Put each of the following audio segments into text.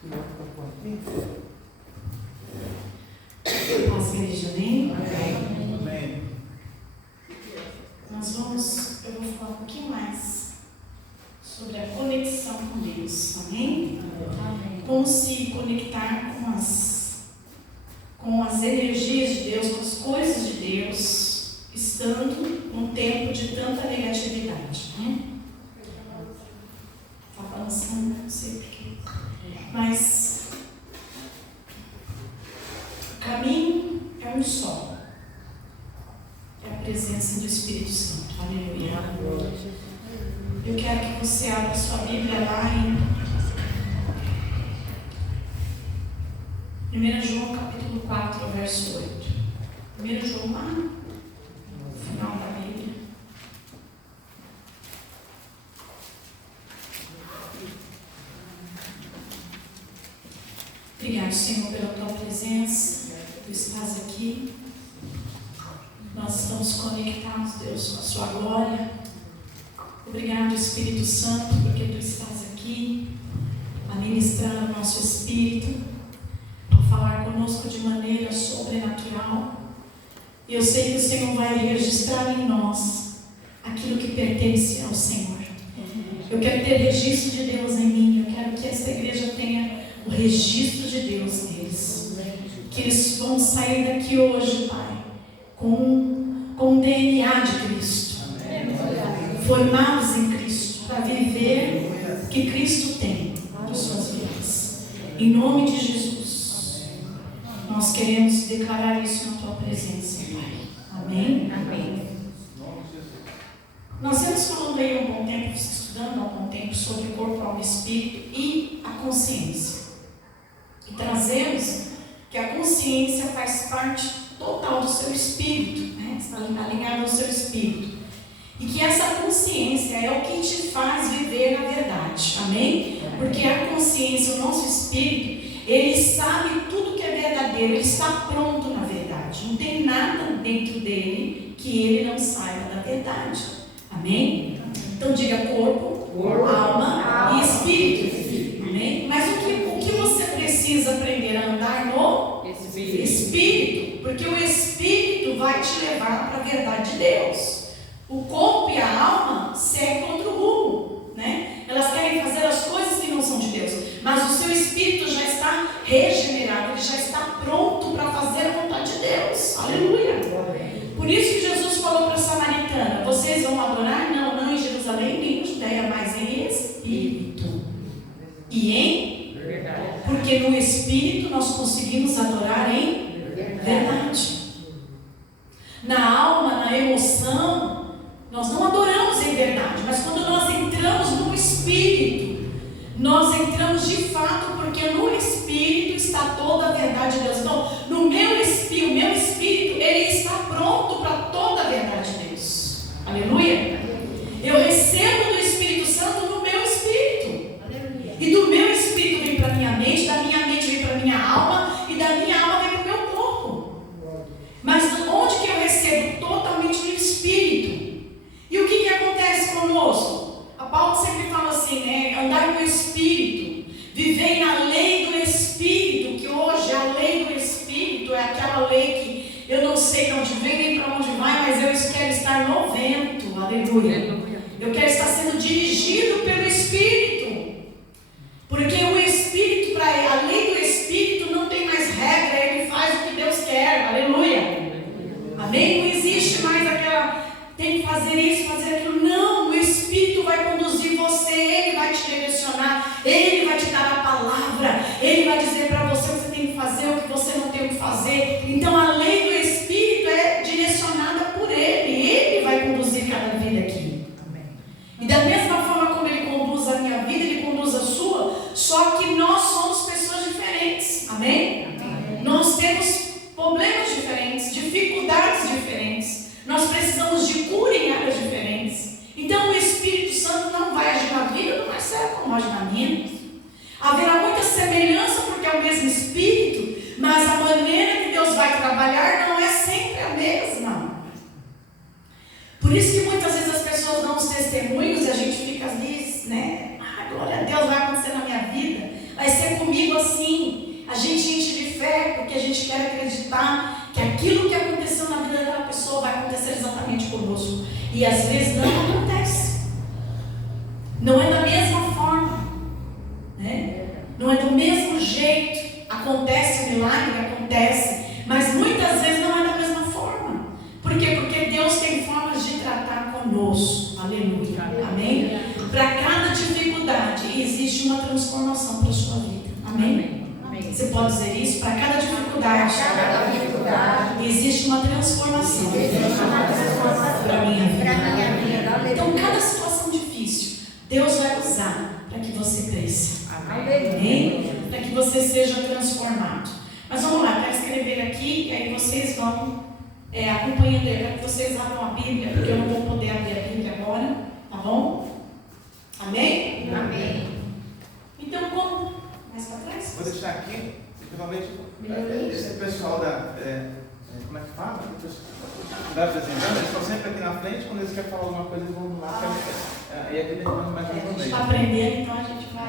Paz, igreja, amém? Amém. Eu vou falar um pouquinho mais sobre a conexão com Deus, amém? Como se conectar com as energias de Deus, com as coisas de Deus, estando num tempo de tanta negatividade, né? Está balançando, não sei porquê. Mas o caminho é um só. É a presença do Espírito Santo. Aleluia. Eu quero que você abra sua Bíblia lá em 1 João capítulo 4, verso 8. 1 João lá, no final da Bíblia. Obrigado, Senhor, pela tua presença. Tu estás aqui. Nós estamos conectados, Deus, com a sua glória. Obrigado, Espírito Santo, porque tu estás aqui a ministrar o nosso espírito, a falar conosco de maneira sobrenatural. E eu sei que o Senhor vai registrar em nós aquilo que pertence ao Senhor. Eu quero ter registro de Deus em mim. Eu quero que esta igreja tenha o registro de Deus neles. Que eles vão sair daqui hoje, Pai, com o DNA de Cristo. Formados em Cristo, para viver o que Cristo tem para suas vidas. Em nome de Jesus, nós queremos declarar isso na tua presença, Pai. Amém? Amém. Nós temos falando aí há um bom tempo, estudando há um bom tempo sobre o corpo, alma e espírito e a consciência. E trazemos que a consciência faz parte total do seu espírito, né? Está alinhado ao seu espírito. E que essa consciência é o que te faz viver na verdade. Amém? Porque a consciência, o nosso espírito, ele sabe tudo que é verdadeiro, ele está pronto na verdade. Não tem nada dentro dele que ele não saiba da verdade. Amém? Então diga corpo, alma e espírito. Amém? Mas o que você precisa aprender a andar no espírito? Porque o espírito vai te levar para a verdade de Deus. O corpo e a alma seguem outro rumo, né? Elas querem fazer as coisas que não são de Deus, mas o seu espírito já está regenerado, ele já está pronto para fazer a vontade de Deus. Aleluia! Por isso que Jesus falou para a samaritana: vocês vão adorar? Não em Jerusalém, nem em Judeia, mas em espírito e em verdade. Porque no espírito nós conseguimos adorar em verdade. Na alma, na emoção, nós não adoramos em verdade, mas quando nós entramos no Espírito, nós entramos de fato, porque no Espírito está toda a verdade de Deus. Então, no meu Espírito, ele está pronto para toda a verdade de Deus. Aleluia! Eu recebo do Espírito Santo no meu Espírito. E do meu Espírito vem para a minha mente, da minha mente vem para a minha alma, e da minha alma vem para o meu corpo. Mas onde que eu recebo? Totalmente no Espírito. E o que acontece conosco? A Paulo sempre fala assim, né? Andar no Espírito, viver na lei do Espírito, que hoje a lei do Espírito é aquela lei que eu não sei de onde vem nem para onde vai, mas eu quero estar no vento, aleluia. Eu quero estar sendo dirigido pelo Espírito, porque o Espírito, a lei do Espírito não tem mais regra, ele faz o que Deus quer, aleluia. Amém? Não existe mais aquela... tem que fazer isso, fazer aquilo. Não, o Espírito vai conduzir você, ele vai te direcionar, ele vai te dar a palavra, ele vai dizer para você o que você tem que fazer, o que você não tem que fazer. Então a lei do Espírito é direcionada por ele vai conduzir cada vida aqui. Amém. E da mesma forma como ele conduz a minha vida, ele conduz a sua, só que nós somos pessoas diferentes. Amém? Amém. Nós temos problemas diferentes, dificuldades diferentes. Nós precisamos de cura em áreas diferentes. Então o Espírito Santo não vai agir na vida do Marcelo como age na minha. Haverá muita semelhança porque é o mesmo Espírito, mas a maneira que Deus vai trabalhar não é sempre a mesma. Por isso que muitas vezes as pessoas dão os testemunhos e a gente fica ali, né? Glória a Deus, vai acontecer na minha vida. Aí Vai ser comigo assim. A gente enche de fé porque a gente quer acreditar que aquilo que aconteceu na vida daquela pessoa vai acontecer exatamente conosco. E às vezes não acontece. Não é da mesma forma, né? Não é do mesmo jeito. Acontece o milagre, acontece, mas muitas vezes não é da mesma forma. Por quê? Porque Deus tem formas de tratar conosco. Aleluia. Amém? Para cada dificuldade existe uma transformação para a sua vida. Amém? Amém. Você pode dizer isso? Para cada dificuldade existe uma transformação para a minha vida. Então, cada situação difícil, Deus vai usar para que você cresça. Amém? Para que você seja transformado. Mas vamos lá, quero escrever aqui e aí vocês vão acompanhando. Eu quero que vocês abram a Bíblia, porque eu não vou poder abrir a Bíblia agora, tá bom? Amém? Amém. Então, como? Mais para trás? Vou deixar aqui, principalmente esse pessoal da. Como é que fala? Da apresentação, eles estão sempre aqui na frente, quando eles querem falar alguma coisa, eles vão lá. E aqui eles vão mais no meio. A gente está aprendendo, então a gente vai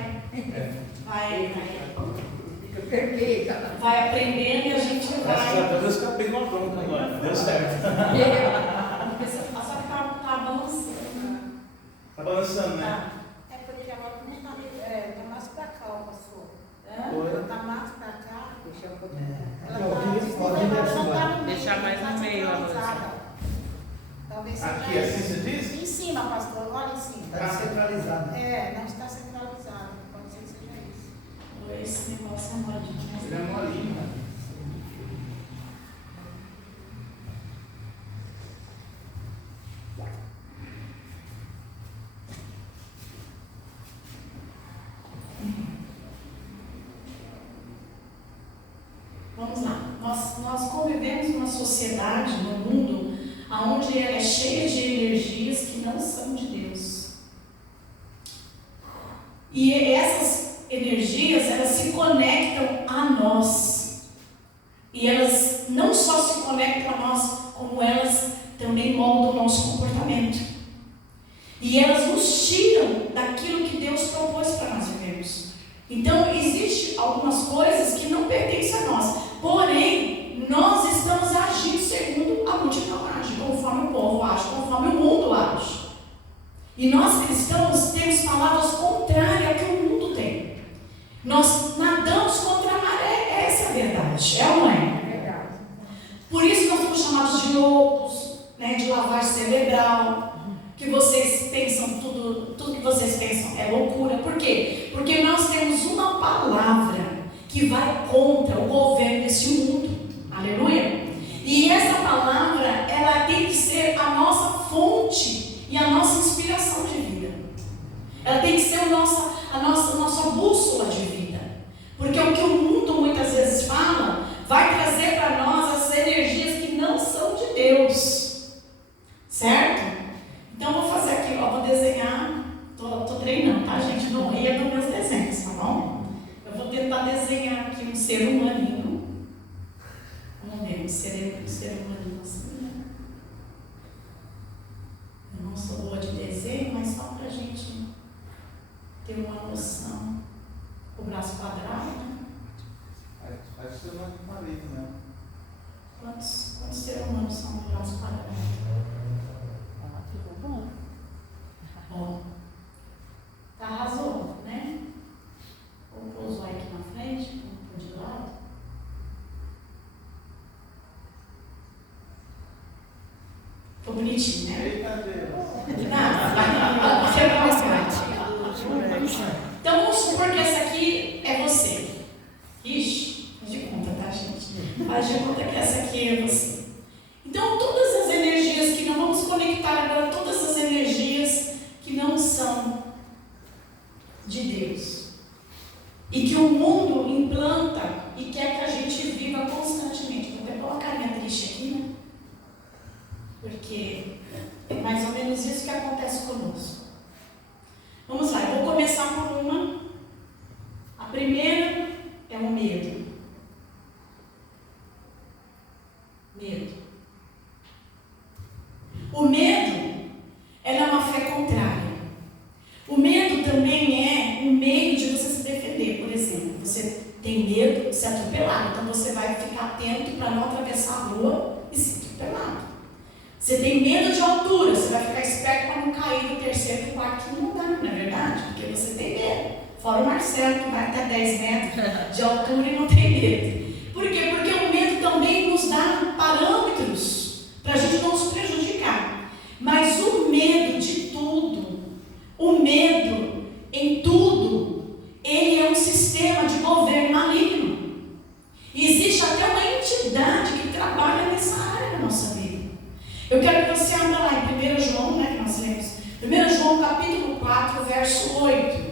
aprendendo e a gente vai. Graças a Deus, eu escapei de uma bronca agora. Deu certo. Só que está balançando. Está balançando, né? É porque agora não está mais para cá, o pastor. Está mais para cá. Deixa eu poder. Deixar mais no meio a luz. Talvez aqui, assim você diz? Em cima, pastor, olha em cima. Está centralizado. Não está centralizado. Pode ser que seja isso. Esse negócio é molinho. Ele é molinho, né? Vamos lá. Nós convivemos numa sociedade, num mundo, onde ela é cheia de energias que não são de Deus. E essas energias, elas se conectam a nós. E elas não só se conectam a nós, como elas também moldam o nosso comportamento. E elas nos tiram daquilo que Deus propôs para nós vivermos. Então, existem algumas coisas que não pertencem a nós. Porém, nós estamos agindo segundo a multidão age, conforme o povo age, conforme o mundo age. E nós cristãos temos palavras contrárias ao que o mundo tem. Nós nadamos contra a maré, essa é a verdade, é ou não é? É verdade. Por isso nós somos chamados de loucos, né, de lavagem cerebral, que vocês pensam, tudo que vocês pensam é loucura. Por quê? Porque nós temos uma palavra que vai contra o governo desse mundo. Aleluia? E essa palavra, ela tem que ser a nossa fonte e a nossa inspiração de vida. Ela tem que ser a nossa bússola de vida. Porque o que o mundo muitas vezes fala, vai trazer para nós as energias que não são de Deus. Certo? Então vou fazer aqui, vou desenhar. Estou treinando, tá, gente? Não ria dos meus desenhos, tá bom? Eu vou tentar desenhar aqui um ser humaninho. Vamos ver, um ser humaninho assim, né? Eu não sou boa de desenho, mas só pra gente ter uma noção. O braço quadrado, né? Acho que você não parede, né? Quantos seres humanos são de braço quadrado? Ficou bom. Bom. Tá, arrasou, né? Vou pôr o zóio aqui na frente, vamos pôr de lado. Ficou bonitinho, né? Eita Deus! Então vamos supor que essa aqui é você. Ixi, faz de conta, tá, gente? Faz de conta que essa aqui é você. Então todas as energias que nós vamos conectar agora, todas as energias que não são de Deus e que o mundo implanta e quer que a gente viva constantemente. Vou até pôr uma carinha triste aqui, né? Porque é mais ou menos isso que acontece conosco. Vamos lá, eu vou começar por uma. A primeira é o medo. Medo. O medo, ela é uma fé contrária. O medo também é um meio de você se defender, por exemplo. ser atropelado. Então você vai ficar atento para não atravessar a rua e ser atropelado. Você tem medo de altura, você vai ficar esperto para não cair do terceiro e do quarto andar, não é verdade? Porque você tem medo. Fora o Marcelo, que vai até 10 metros de altura e não tem medo. Por quê? Porque o medo também nos dá parâmetros para a gente não se prejudicar. Mas o medo de tudo, o medo em tudo, ele é um sistema de governo maligno. E existe até uma entidade que trabalha nessa área da nossa vida. Eu quero que você abra lá em 1 João, né, que nós lemos. 1 João capítulo 4, verso 8.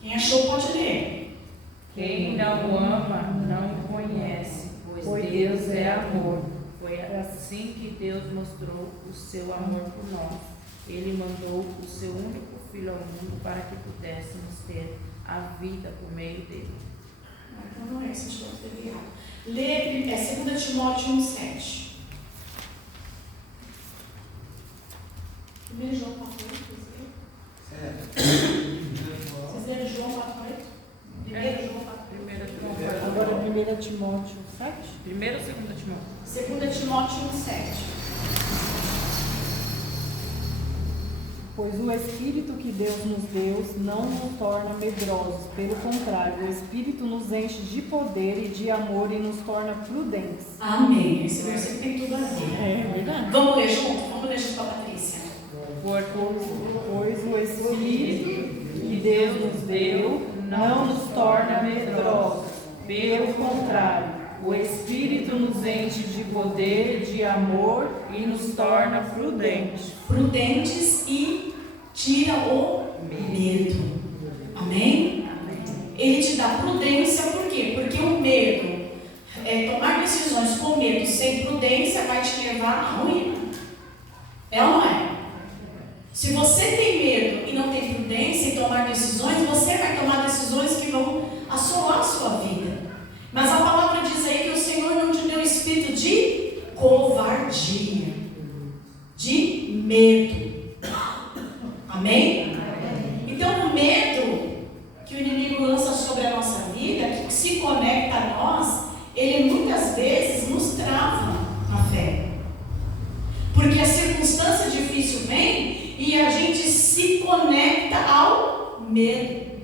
Quem achou pode ler. Quem não ama não conhece, pois Deus é amor. Foi assim que Deus mostrou o seu amor por nós. Ele mandou o seu único Filho ao mundo para que pudéssemos ter a vida por meio dele. Então não é esse, deixa eu ter errado. Lê 2 Timóteo 1,7. 1 João 4,8. Vocês leram João 4,8? 1 João 4,8. Agora 1 Timóteo 7? 1 ou 2 Timóteo? 2 Timóteo 1,7. Pois o Espírito que Deus nos deu não nos torna medrosos, pelo contrário, o Espírito nos enche de poder e de amor e nos torna prudentes. Amém. Esse versículo tem tudo a ver. É verdade. Vamos ler junto com a Patrícia. Pois o Espírito que Deus nos deu não nos torna medrosos, pelo contrário, o Espírito nos enche de poder, de amor e nos torna prudentes. Prudentes e tira o medo. Amém? Ele te dá prudência, por quê? Porque o medo, tomar decisões com medo sem prudência vai te levar à ruína. É ou não é? Se você tem medo e não tem prudência em tomar decisões, você vai tomar decisões que vão assolar a sua vida. Mas a palavra diz aí que o Senhor não te deu espírito de covardia, de medo. Amém? Então o medo que o inimigo lança sobre a nossa vida, que se conecta a nós, ele muitas vezes nos trava na fé. Porque a circunstância difícil vem e a gente se conecta ao medo.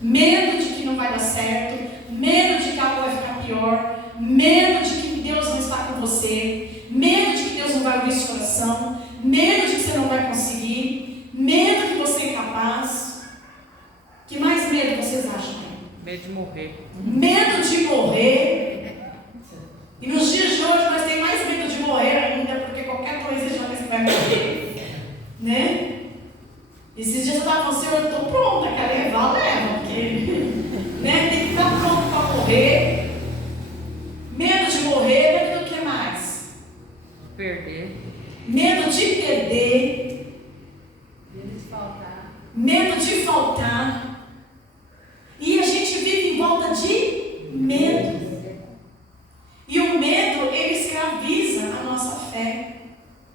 Medo de que não vai dar certo, medo de que algo vai ficar pior, medo de que Deus não está com você, medo de que Deus não vai ouvir seu coração, medo de que você não vai conseguir, medo que você é incapaz. Que mais medo vocês acham? Medo de morrer. Medo de morrer. E nos dias de hoje nós temos mais medo de morrer ainda, porque qualquer coisa já pensa que vai morrer, né? Esses dias eu estava falando, Senhor, eu estou pronta, quero levar, leva, porque né, tem que estar pronto para morrer. Medo de morrer, medo do que mais? Perder. Medo de perder. Medo de faltar. Medo de faltar. E a gente vive em volta de medo. E o medo, ele escraviza a nossa fé.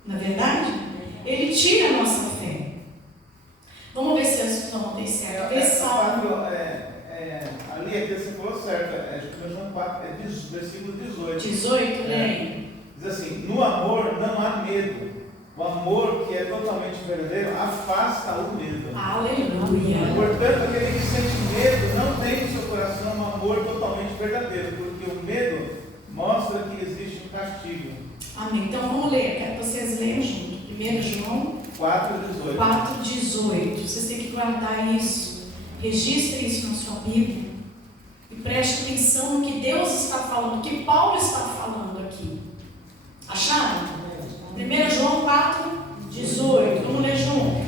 Não é verdade? Ele tira a nossa fé. Vamos ver se eu não dei certo. Ali é que você falou certo, João 4, versículo 18. 18, né? Diz assim: no amor não há medo. O amor que é totalmente verdadeiro afasta o medo. Aleluia. Portanto, aquele que sente medo não tem no seu coração um amor totalmente verdadeiro, porque o medo mostra que existe um castigo. Amém. Então vamos ler. Quero que vocês leiam junto. 1 João 4,18. 4,18. Vocês têm que guardar isso. Registre isso na sua Bíblia. E preste atenção no que Deus está falando, o que Paulo está falando aqui. Acharam? 1 João 4,18. Vamos ler junto.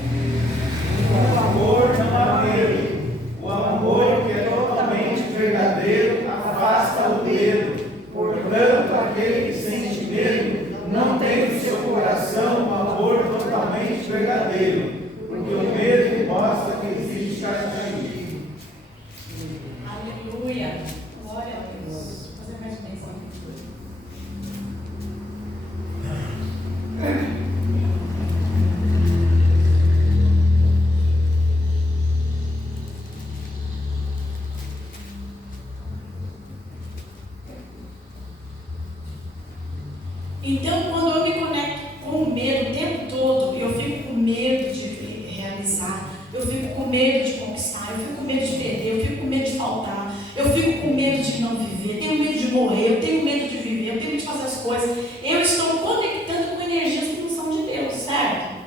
O amor não há medo. O amor que é totalmente verdadeiro afasta o medo. Portanto, aquele que sente medo não tem no seu coração um amor totalmente verdadeiro, porque o medo mostra que existe castigo. Aleluia. Glória a Deus. Vou fazer mais uma vez. Então, quando eu me conecto com o medo o tempo todo, eu fico com medo de realizar, eu fico com medo de conquistar, eu fico com medo de perder, eu fico com medo de faltar, eu fico com medo de não viver, eu tenho medo de morrer, eu tenho medo de viver, eu tenho medo de fazer as coisas. Eu estou conectando com energias que não são de Deus, certo?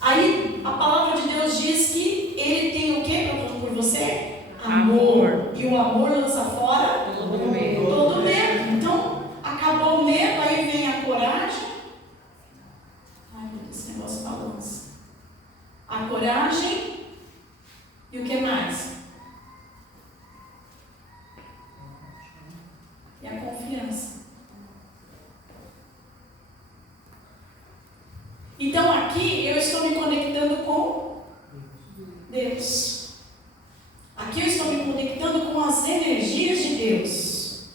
Aí a palavra de Deus diz que Ele tem o que por você? Amor. E o amor lança fora todo medo. Então, acabou o medo, aí vem a coragem. Ai, meu Deus, esse negócio balança. A coragem e o que mais? E a confiança. Então aqui eu estou me conectando com Deus. Aqui eu estou me conectando com as energias de Deus.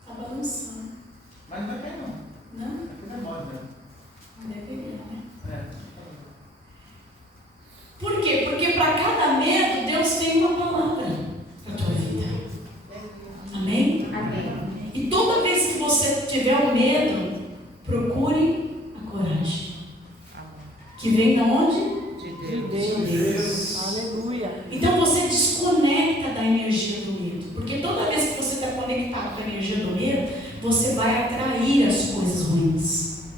Está balançando. Mas não é bem não. Não? Aqui não é mole, né? Não deveria, né? É. Por quê? Porque para cada medo, Deus tem uma palavra para a tua vida. Amém? Amém. E toda vez que você tiver o medo, procure a coragem. Que vem de onde? De Deus. Aleluia. Então você desconecta da energia do medo. Porque toda vez que você está conectado com a energia do medo, você vai atrair as coisas ruins.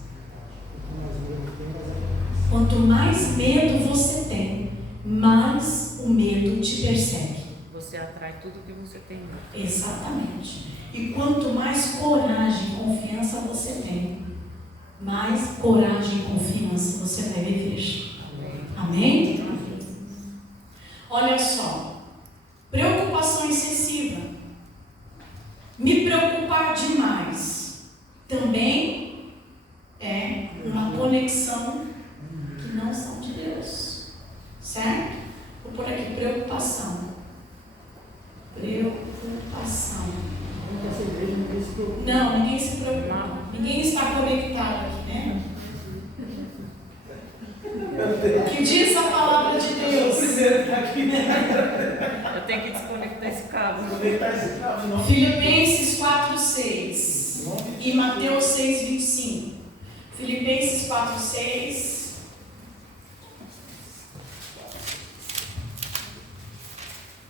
Quanto mais medo você tem, mais o medo te persegue. Você atrai tudo que você tem. Exatamente. E quanto mais coragem e confiança você tem, mais coragem e confiança você vai viver. Amém? Olha só. Preocupação excessiva. Me preocupar demais também é uma conexão que não são de Deus. Certo? Vou pôr aqui, preocupação. Preocupação. Não, ninguém se preocupa. Ninguém está conectado aqui, né? O que diz a palavra de Deus? Primeiro que aqui, Eu tenho que desconectar esse cabo. Conectar esse cabo, não. Filipenses 4:6 e Mateus 6:25. Filipenses 4:6.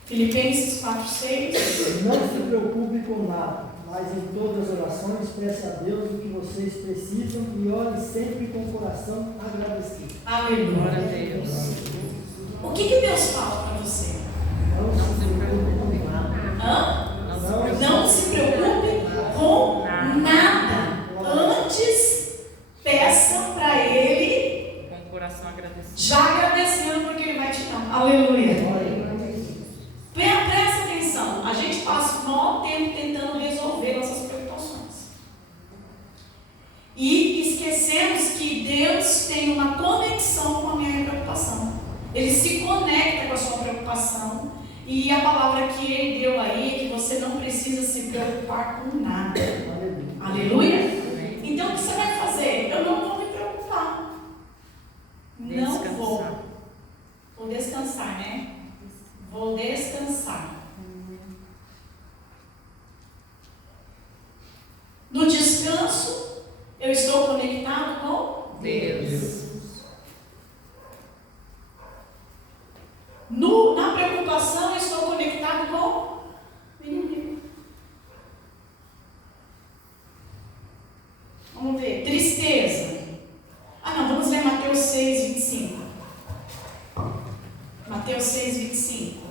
Filipenses 4:6. Não se preocupe com nada, mas em todas as orações peça a Deus o que vocês precisam e ore sempre com o coração agradecido. Aleluia. Glória a Deus. O que Deus fala para você? Não se preocupe com nada. Hã? Não se preocupe com nada. Antes, peça para Ele, Com o coração agradecido. já agradecendo porque Ele vai te dar. Aleluia. Presta atenção. A gente passa o maior tempo tentando resolver nossas preocupações. E esquecemos que Deus tem uma conexão com a minha preocupação. Ele se conecta com a sua preocupação. E a palavra que Ele deu aí é que você não precisa se preocupar com nada. Aleluia? Então o que você vai fazer? Eu não vou me preocupar. Não vou. Vou descansar, né? Vou descansar. No descanso, eu estou conectado com Deus. Na preocupação, eu estou conectado com o inimigo. Vamos ver. Tristeza. Vamos ler Mateus 6:25. Mateus 6:25.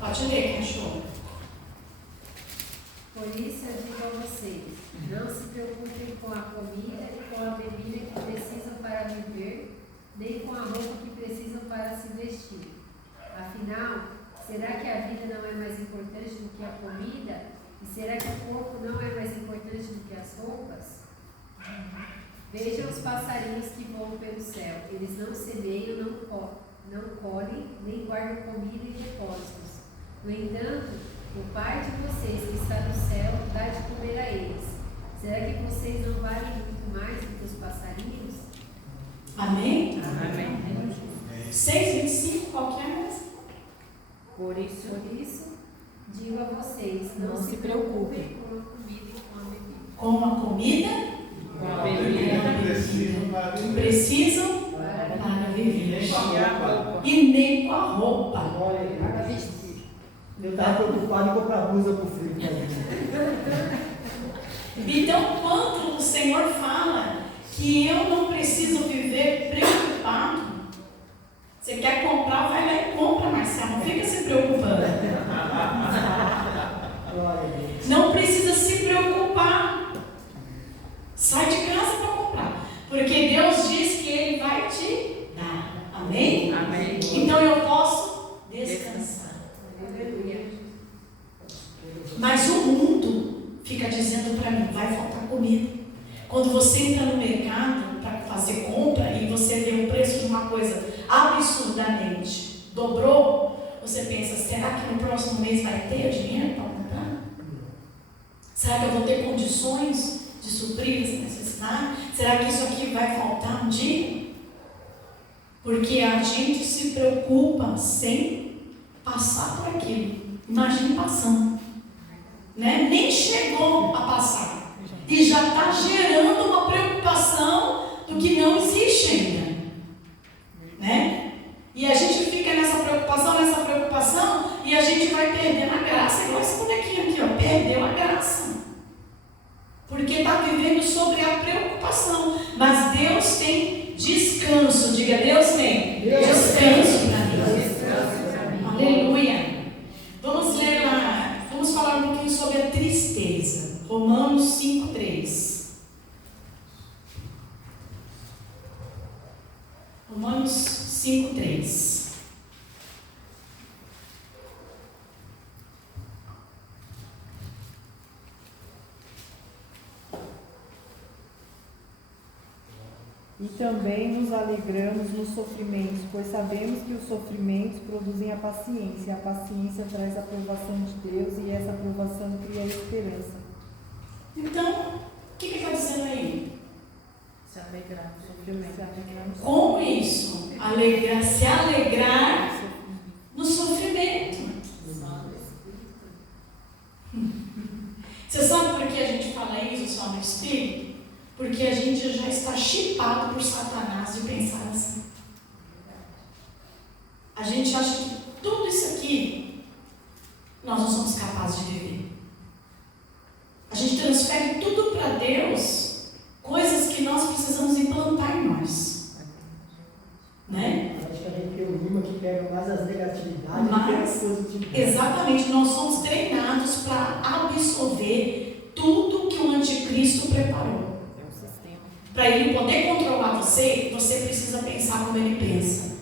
Pode ler, quem achou? Por isso eu digo a vocês, não se preocupem com a comida e com a bebida que precisam para viver, nem com a roupa que precisam para se vestir. Afinal, será que a vida não é mais importante do que a comida? E será que o corpo não é mais importante do que as roupas? Vejam os passarinhos que voam pelo céu. Eles não semeiam, não colhem, nem guardam comida em depósitos. No entanto, o Pai de vocês que está no céu dá de comer a eles. Será que vocês não valem muito mais do que os passarinhos? Amém? Amém. 6:25, qual que é mais? Por isso, digo a vocês, não se preocupem com a comida e com a bebida. Com a comida Com a bebida. que precisam para viver. E a roupa. E nem com a roupa. Olha, eu estava preocupado em comprar blusa pro frio. Então, quando o Senhor fala que eu não preciso viver preocupado, você quer comprar, vai lá e compra, Marcelo, não fica se preocupando. Não precisa se preocupar. Sai de casa para comprar, porque Deus diz que Ele vai te dar. Amém? Amém. Então eu posso descansar. Mas o mundo fica dizendo para mim, vai faltar comida. Quando você entra no mercado para fazer compra e você vê o preço de uma coisa absurdamente dobrou, você pensa, será que no próximo mês vai ter dinheiro para comprar? Será que eu vou ter condições de suprir essa necessidade? Será que isso aqui vai faltar um dia? Porque a gente se preocupa sem passar por aquilo. Imagine passando. Né? Nem chegou a passar. E já está gerando uma preocupação do que não existe ainda. Né? E a gente fica nessa preocupação, e a gente vai perdendo a graça. Igual esse bonequinho aqui, ó, perdeu a graça. Porque está vivendo sobre a preocupação. Mas Deus tem descanso. Diga, Deus tem descanso para mim. Aleluia. Vamos ler lá. Vamos falar um pouquinho sobre a tristeza. Romanos 5:3. Romanos 5:3. E também nos alegramos nos sofrimentos, pois sabemos que os sofrimentos produzem a paciência traz a aprovação de Deus, e essa aprovação cria a esperança. Então, o que ele está dizendo aí? Se alegrar no sofrimento. Como isso? Se alegrar no sofrimento. Você sabe por que a gente fala isso só no Espírito? Porque a gente já está chipado por Satanás de pensar assim. A gente acha que tudo isso aqui nós não somos capazes de viver. A gente transfere tudo para Deus, coisas que nós precisamos implantar em nós. Né? Acho que a gente tem um imã que pega mais as negatividades do que as positividades. Exatamente, nós somos treinados para absorver tudo que o anticristo preparou. Para ele poder controlar você, você precisa pensar como ele pensa.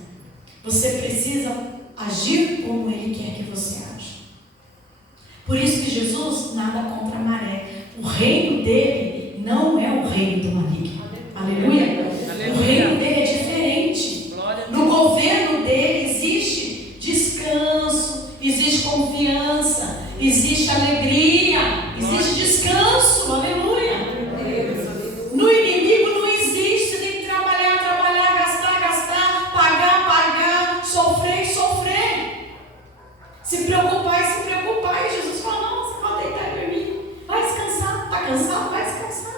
Você precisa agir como ele quer que você aja. Por isso que Jesus nada contra a maré. O reino dele não é o reino do maligno. Aleluia. O reino dele é diferente. No governo dele existe descanso, existe confiança, existe alegria, existe descanso. Aleluia. No inimigo não existe, você tem que trabalhar, gastar, pagar, sofrer. Se preocupar. E Jesus fala, não, você pode deitar e dormir. Vai descansar. Está cansado? Vai descansar.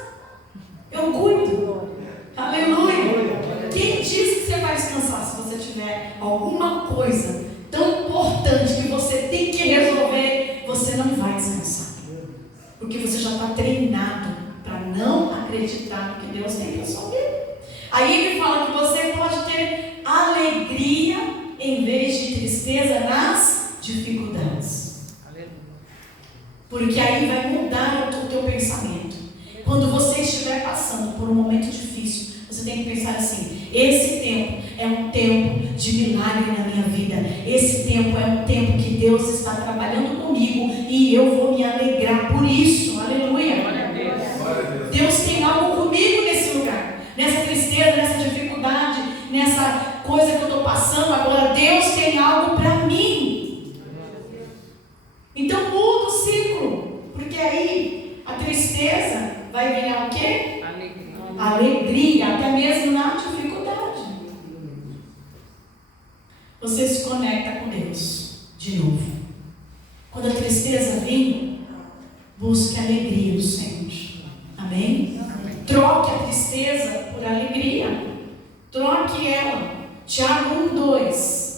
Eu cuido. Aleluia. Quem diz que você vai descansar? Se você tiver alguma coisa tão importante que você tem que resolver, você não vai descansar. Porque você já está treinado para não acreditar no que Deus tem para sua vida. Aí ele fala que você pode ter alegria em vez de tristeza nas dificuldades. Porque aí vai mudar o teu pensamento. Quando você estiver passando por um momento difícil, você tem que pensar assim: esse tempo é um tempo de milagre na minha vida. Esse tempo é um tempo que Deus está trabalhando comigo e eu vou me alegrar por isso. Aleluia. Deus tem algo comigo nesse lugar, nessa tristeza, nessa dificuldade, nessa coisa que eu estou passando. Agora Deus tem algo para mim. Então muda o ciclo, porque aí a tristeza vai virar o quê? Alegria, até mesmo na dificuldade. troque a tristeza por alegria. Troque ela. Tiago 1:2.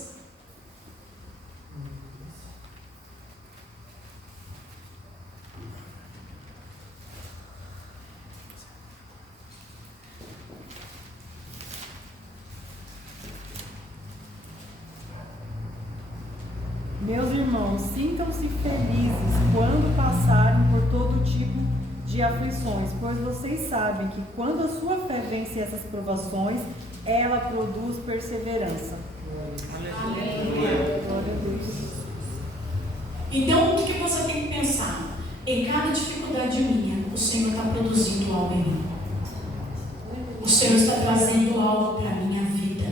Meus irmãos, sintam-se felizes quando passarem por todo tipo de aflições, pois vocês sabem que quando a sua fé vence essas provações, ela produz perseverança. Aleluia. Então, o que você tem que pensar? Em cada dificuldade minha, o Senhor está produzindo algo em mim. O Senhor está trazendo algo para a minha vida.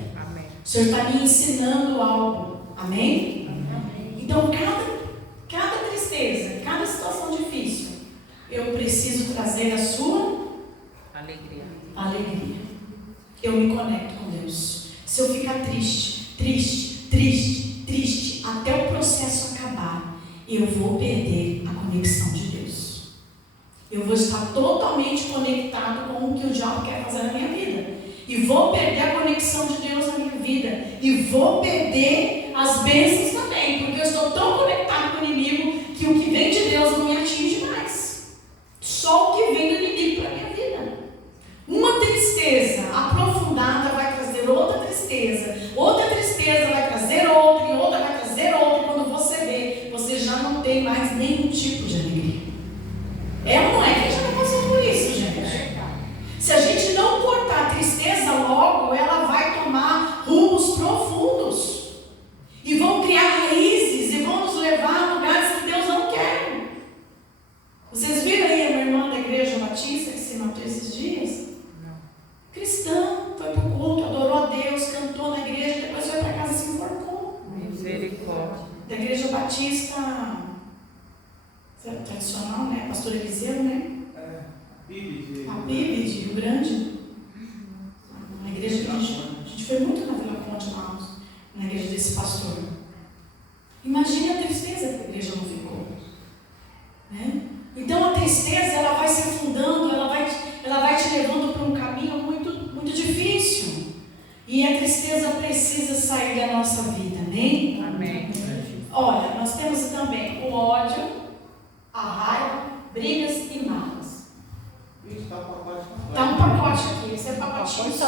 O Senhor está me ensinando algo. Amém? Então, cada tristeza, cada situação difícil, eu preciso trazer a sua alegria. Eu me conecto com Deus. Se eu ficar triste, até o processo acabar, eu vou perder a conexão de Deus. Eu vou estar totalmente conectado com o que o diabo quer fazer na minha vida. E vou perder a conexão de Deus na minha vida. E vou perder as bênçãos também. Porque eu estou tão conectado com o inimigo que o que vem de Deus não me atinge mais. Só o que vem do inimigo para a minha vida. Uma tristeza aprofundada vai trazer outra tristeza. Outra tristeza vai trazer outra. E outra vai trazer outra. E quando você vê, você já não tem mais nenhum tipo de alegria. É ou não é que a gente já não passou por isso, gente? Se a gente não cortar a tristeza logo, ela vai tomar rumos profundos. E vão criar raízes e vão nos levar a lugares que Deus não quer. Vocês viram aí a minha irmã da igreja batista que se matou esses dias? Não. Cristã, foi para o culto, adorou a Deus, cantou na igreja, depois foi para casa e se enforcou. Misericórdia. Da igreja batista tradicional, né? Pastor Eliseu, né? A PIB de Rio Grande. Na igreja que a gente foi muito na Vila Ponte lá, na igreja desse pastor. Imagine a tristeza que a igreja não ficou. Né? Então a tristeza ela vai se afundando, ela vai te levando para um caminho muito, muito difícil. E a tristeza precisa sair da nossa vida, amém? Amém. Olha, nós temos também o ódio, a raiva, brigas e mágoas. Está um pacote aqui, esse é o pacotinho só.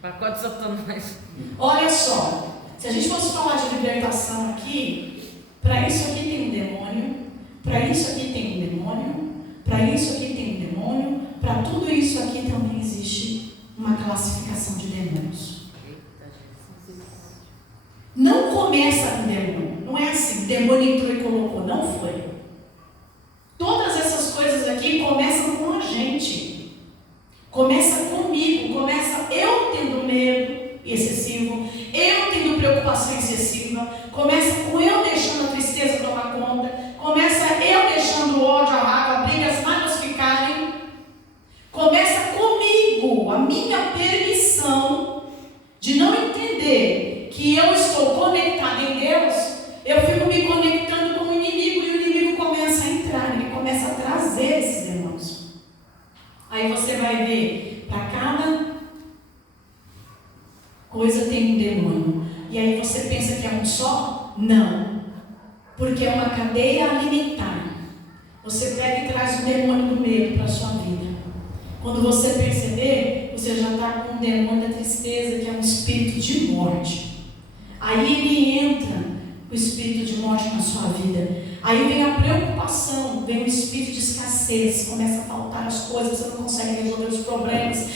Pacote Satanás. Olha só, se a gente fosse falar de libertação aqui, para isso aqui tem um demônio, para isso aqui tem um demônio, para isso aqui tem um demônio, para tudo isso aqui também existe uma classificação de demônios. Não começa com demônio, não é assim, demônio entrou e colocou, não foi. Todas essas coisas aqui começam com a gente. Começa comigo, começa eu tendo medo excessivo, eu tendo preocupação excessiva, começa com eu deixando a tristeza tomar conta, começa eu deixando o ódio, a raiva, a briga, as mágoas ficarem. Começa comigo, a minha permissão de não entender que eu estou conectado em Deus, eu fico me conectando com o inimigo e o inimigo começa a entrar, ele começa a trazer esses demônios. Aí você vai ver, para cada coisa tem um demônio. E aí você pensa que é um só? Não. Porque é uma cadeia alimentar. Você pega e traz o demônio do medo para a sua vida. Quando você perceber, você já está com um demônio da tristeza, que é um espírito de morte. Aí ele entra, o espírito de morte na sua vida. Aí vem a preocupação, vem o espírito de escassez, começa a faltar as coisas, você não consegue resolver os problemas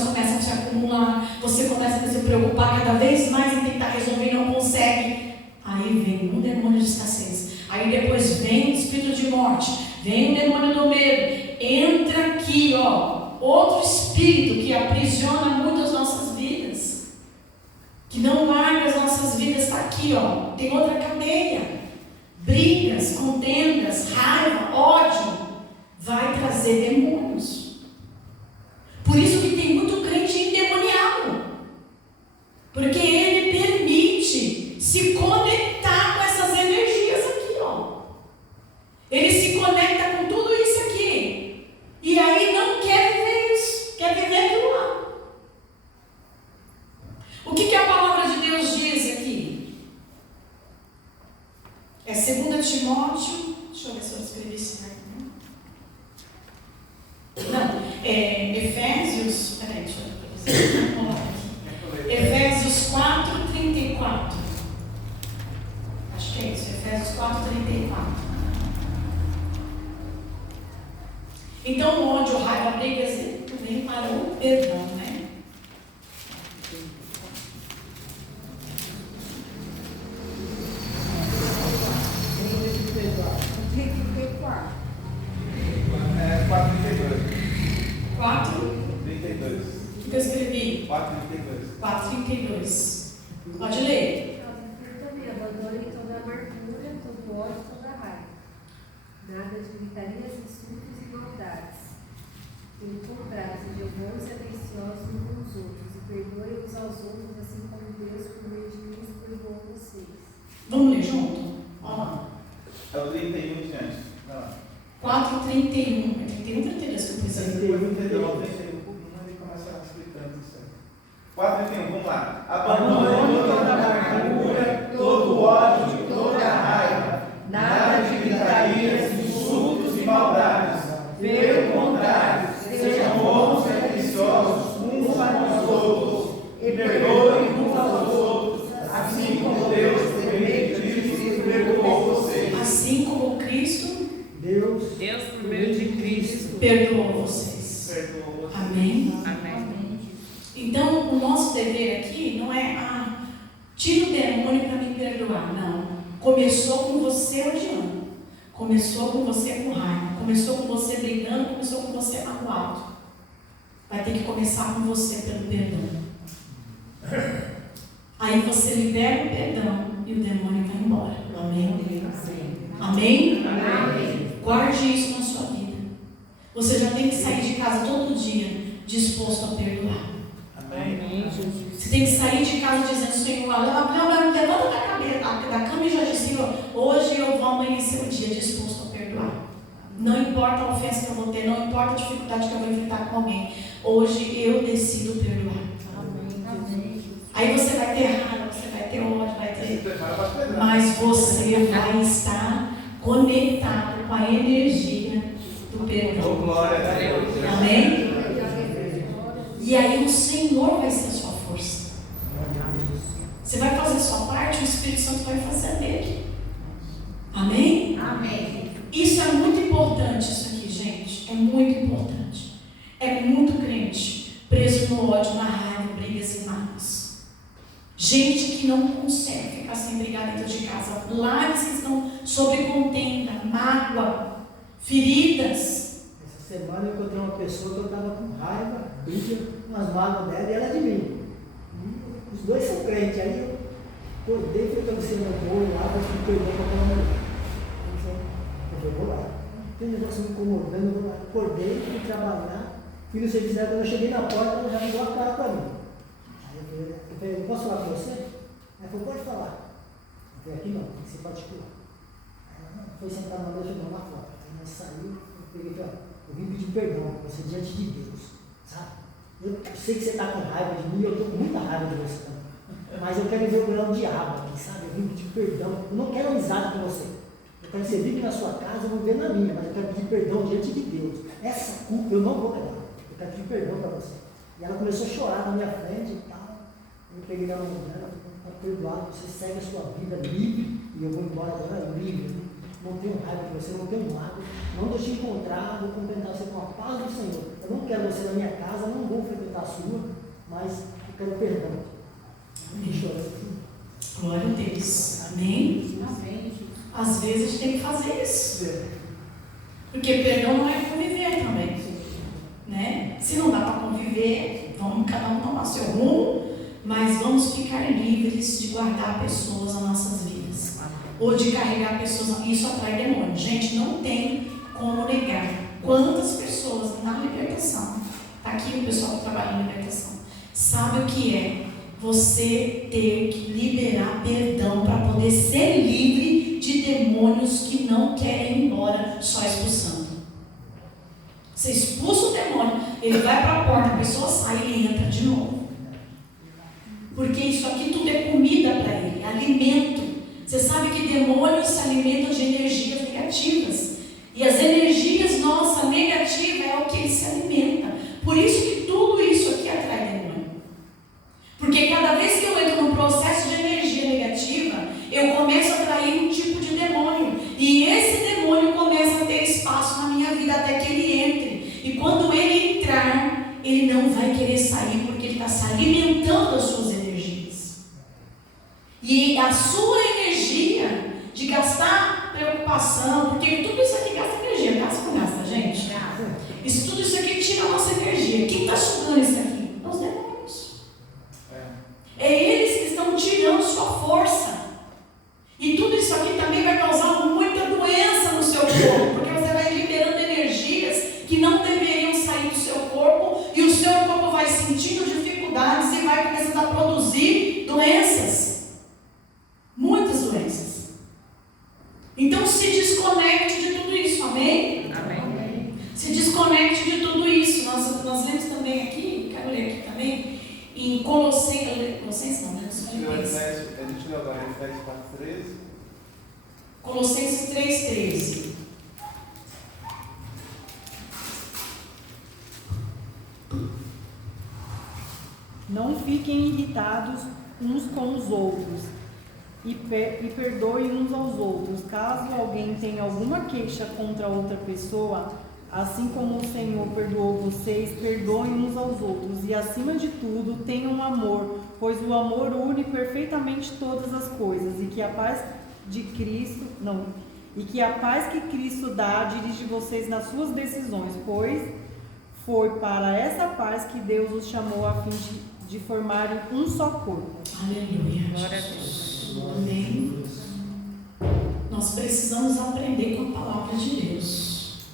começam a se acumular, você começa a se preocupar cada vez mais em tentar resolver e não consegue. Aí vem um demônio de escassez, aí depois vem o espírito de morte, vem o demônio do medo, entra aqui, outro espírito que aprisiona muito as nossas vidas, que não larga as nossas vidas, está aqui, tem outra cadeia. Brigas, contendas, raiva, ódio, vai trazer demônios. Por isso que tem muito crente endemoniado. Porque ele permite se conectar com essas energias aqui, Ele se conecta com tudo isso aqui. E aí não quer viver isso. Efésios, peraí, deixa eu colocar aqui. Efésios 4:34. Acho que é isso, Efésios 4:34. Então, o ódio, a raiva, a briga, vem para o perdão, né? É 4:32. 4:32. O que eu escrevi? 4:32. Pode ler. Também abandone toda amargura, todo ódio, toda raiva. Nada de gritarias, insultos e maldades. Pelo contrário, sejam bons e atenciosos uns com os outros e perdoem uns aos outros, assim como Deus, por meio de mim, perdoou vocês. Vamos ler junto? Olha lá. É o 31 em diante. Vai lá. 4:31. É 31, 32 que eu pus aí. 31, ele começa explicando isso aí. 4:31, vamos lá. Abandone toda amargura, todo ódio, toda raiva, nada de gritarias, insultos e maldades. Pelo contrário, sejam bons e atenciosos uns para os outros e perdoem uns aos outros, assim como Deus, por meio de Cristo, perdoou vocês. Assim como Cristo, Deus, por meio de Cristo, perdoou vocês. Perdoou vocês. Amém? Amém. Então, o nosso dever aqui não é, tira o demônio para me perdoar. Não. Começou com você odiando. Começou com você com raiva. Começou com você brigando. Começou com você magoado. Vai ter que começar com você pelo perdão. Aí você libera o perdão e o demônio vai embora. Amém? Amém? Amém. Guarde isso na sua vida. Você já tem que sair de casa todo dia disposto a perdoar. Amém. Você tem que sair de casa dizendo, Senhor, levanta da cama e já diz, Senhor, hoje eu vou amanhecer o dia disposto a perdoar. Não importa a ofensa que eu vou ter, não importa a dificuldade que eu vou enfrentar com alguém. Hoje eu decido perdoar. Amém. Aí você vai ter raiva, você vai ter ódio, vai Se ter... prepara para perdoar. Mas você vai estar conectado com a energia do perdão. Oh, glória a Deus. Amém? E aí o Senhor vai ser a sua força. Você vai fazer a sua parte, o Espírito Santo vai fazer a dele. Amém? Amém. Isso é muito importante, isso aqui, gente. É muito importante. É muito crente preso no ódio, na raiva, brigas e mágoas. Gente que não consegue ficar sem brigar dentro de casa. Lares que estão sob contenda, mágoa, feridas. Essa semana eu encontrei uma pessoa que eu estava com raiva, briga, umas mágoas dela e ela de mim. Os dois são crentes, aí eu acordei, fui para você no bolo lá, eu fui perder para aquela mulher. Eu falei, vou lá. Tem um negócio me incomodando, eu vou lá. Acordei, fui trabalhar, fui no serviço dela, quando eu cheguei na porta, ela já mudou a cara para mim. Aí eu falei, posso falar com você? Ela falou, pode falar. Eu falei, aqui não, tem que ser particular. Aí ela foi sentar na mesa, não, lá fora. Aí nós saímos, eu peguei e falei, eu vim pedir perdão para você diante de Deus, sabe? Eu sei que você está com raiva de mim, eu estou com muita raiva de você também. Mas eu quero ver o grau do diabo aqui, sabe? Eu vim pedir perdão. Eu não quero amizade com você. Eu quero que você vive na sua casa, eu vou viver na minha, mas eu quero pedir perdão diante de Deus. Essa culpa eu não vou levar. Eu quero pedir perdão para você. E ela começou a chorar na minha frente e tal. Eu peguei ela no lugar, está perdoado, você segue a sua vida livre e eu vou embora agora livre. Não tenho raiva de você, não tenho mágoa. Não vou te encontrar, vou cumprimentar você com a paz do Senhor. Eu não quero você na minha casa, não vou frequentar a sua, mas eu quero perdão. Glória a Deus. Amém? Amém. Às vezes a gente tem que fazer isso. Porque perdão não é conviver também. Né? Se não dá para conviver, vamos cada um tomar seu rumo, mas vamos ficar livres de guardar pessoas nas nossas vidas. Ou de carregar pessoas. Isso atrai demônio. Gente, não tem como negar. Quantas pessoas na libertação, está aqui o pessoal que trabalha em libertação, sabe o que é você ter que liberar perdão para poder ser livre de demônios que não querem ir embora só expulsando. Você expulsa o demônio, ele vai para a porta, a pessoa sai e entra de novo. Porque isso aqui tudo é comida para ele, é alimento. Você sabe que demônios se alimentam de energias negativas. E as energias nossas negativas é o que ele se alimenta. Por ele não vai querer sair, porque ele está se alimentando das suas energias. E a sua energia de gastar preocupação, porque tudo isso aqui gasta energia, gasta ou não gasta, gente? Tudo isso aqui tira a nossa energia. Quem está sugando isso aqui? Os demônios. É eles que estão tirando sua força. E tudo isso aqui também vai causar muita doença no seu corpo, porque você vai liberando energias que não deveriam sair do seu corpo, e o seu corpo vai sentindo dificuldades e vai começando a produzir doenças. Muitas doenças. Então se desconecte de tudo isso, amém? Amém. Se desconecte de tudo isso. Nós lemos também aqui, quero ler aqui também, em Colossenses não, né? A gente leu agora Efésios 4:13. Colossenses 3:13. Não fiquem irritados uns com os outros e perdoem uns aos outros. Caso alguém tenha alguma queixa contra outra pessoa, assim como o Senhor perdoou vocês, perdoem uns aos outros. E acima de tudo, tenham amor, pois o amor une perfeitamente todas as coisas, e que a paz que Cristo dá dirige vocês nas suas decisões, pois foi para essa paz que Deus os chamou a fim de formarem um só corpo. Aleluia. Glória a Deus. Amém. Nós precisamos aprender com a palavra de Deus.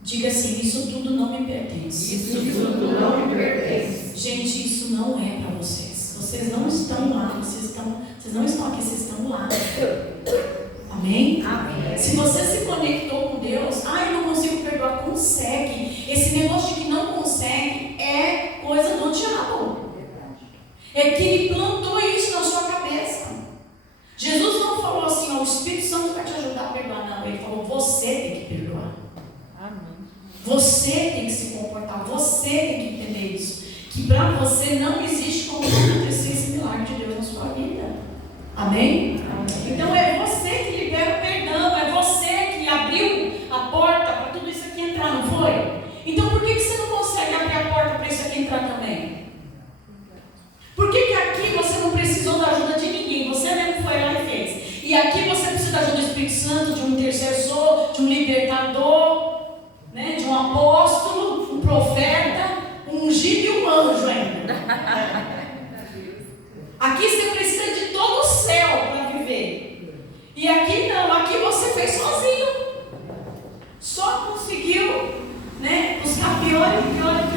Diga assim: isso tudo não me pertence. Isso tudo não me pertence. Gente, isso não é para vocês. Vocês não estão lá, vocês não estão aqui, vocês estão lá. Amém? Amém. Se você se conectou com Deus, eu não consigo perdoar, consegue. Esse negócio de que não consegue é coisa do diabo. É que ele plantou isso na sua cabeça. Jesus não falou assim: o Espírito Santo vai te ajudar a perdoar. Não, ele falou: você tem que perdoar. Amém. Você tem que se comportar, você tem que entender isso. Que para você não existe como acontecer esse milagre de Deus na sua vida. Amém? Então é você que libera o perdão, é você que abriu a porta para tudo isso aqui entrar, não foi? Então por que você não consegue abrir a porta para isso aqui entrar também? Por que aqui você não precisou da ajuda de ninguém? Você mesmo foi lá e fez. E aqui você precisa da ajuda do Espírito Santo, de um intercessor, de um libertador, né? De um apóstolo, um profeta, um ungido e um anjo ainda. Aqui você precisa de todo o céu para viver. E aqui não, aqui você fez sozinho. Só conseguiu, né, buscar pior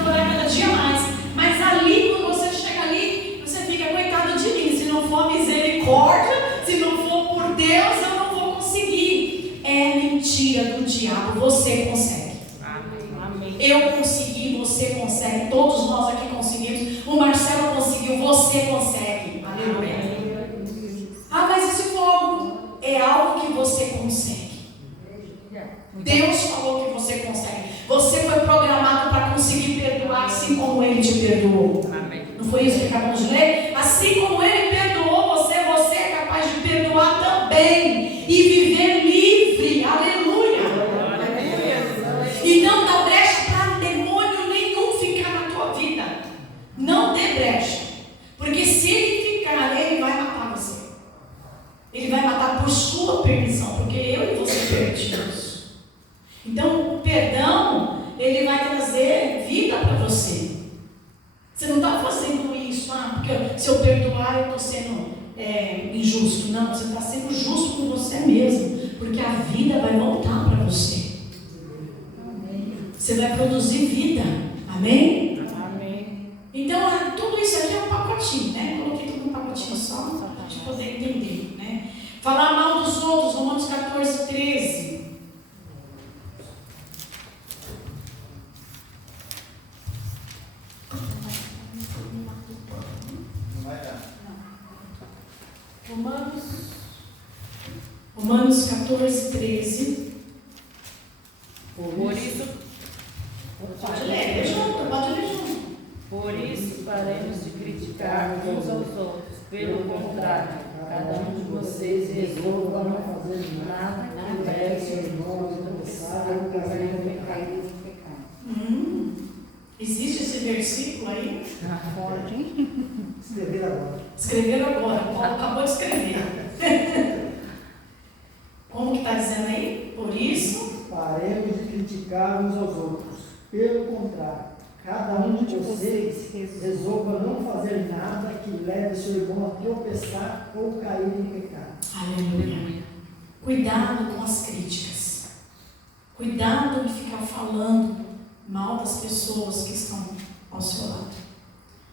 cada dia mais. Mas ali, quando você chega ali, você fica: coitado de mim, se não for misericórdia, se não for por Deus, eu não vou conseguir. É mentira do diabo, você consegue. Amém. Eu consegui, você consegue, todos nós aqui conseguimos. O Marcelo conseguiu, você consegue. Aleluia. Mas esse fogo é algo que você consegue. Deus falou que você consegue. Você foi programado para conseguir perdoar assim como Ele te perdoou. Amém. Não foi isso que acabamos de ler? Assim como Ele perdoou você é capaz de perdoar também e viver livre. Aleluia. E não dá brecha para demônio nenhum ficar na tua vida. Não dê brecha. Porque se ele ficar, ele vai matar você. Ele vai matar por sua permissão, porque eu e você permitimos. Então, o perdão, ele vai trazer vida para você. Você não está fazendo isso, porque se eu perdoar, eu estou sendo injusto. Não, você está sendo justo com você mesmo, porque a vida vai voltar para você. Você vai produzir vida. Amém? Amém. Então, tudo isso aqui é um pacotinho, né? Coloquei tudo num pacotinho só, para a gente poder entender, né? Falar mal dos outros, Romanos 14:13. Não vai dar. Romanos 14:13. Por isso, Pode ler junto, pode ler junto. por isso paremos de criticar uns aos outros. Pelo contrário, cada um de vocês resolva não fazer nada que leve seus irmãos a começar a cair no pecado. Existe esse versículo aí? Pode, hein? Escrever agora. Escreveram agora, o Paulo acabou de escrever. Como que está dizendo aí? Por isso, Paremos de criticar uns aos outros. Pelo contrário, cada um de vocês resolva não fazer nada que leve seu irmão a tropeçar ou cair em pecado. aleluia. Cuidado com as críticas. Cuidado de ficar falando mal das pessoas que estão ao seu lado.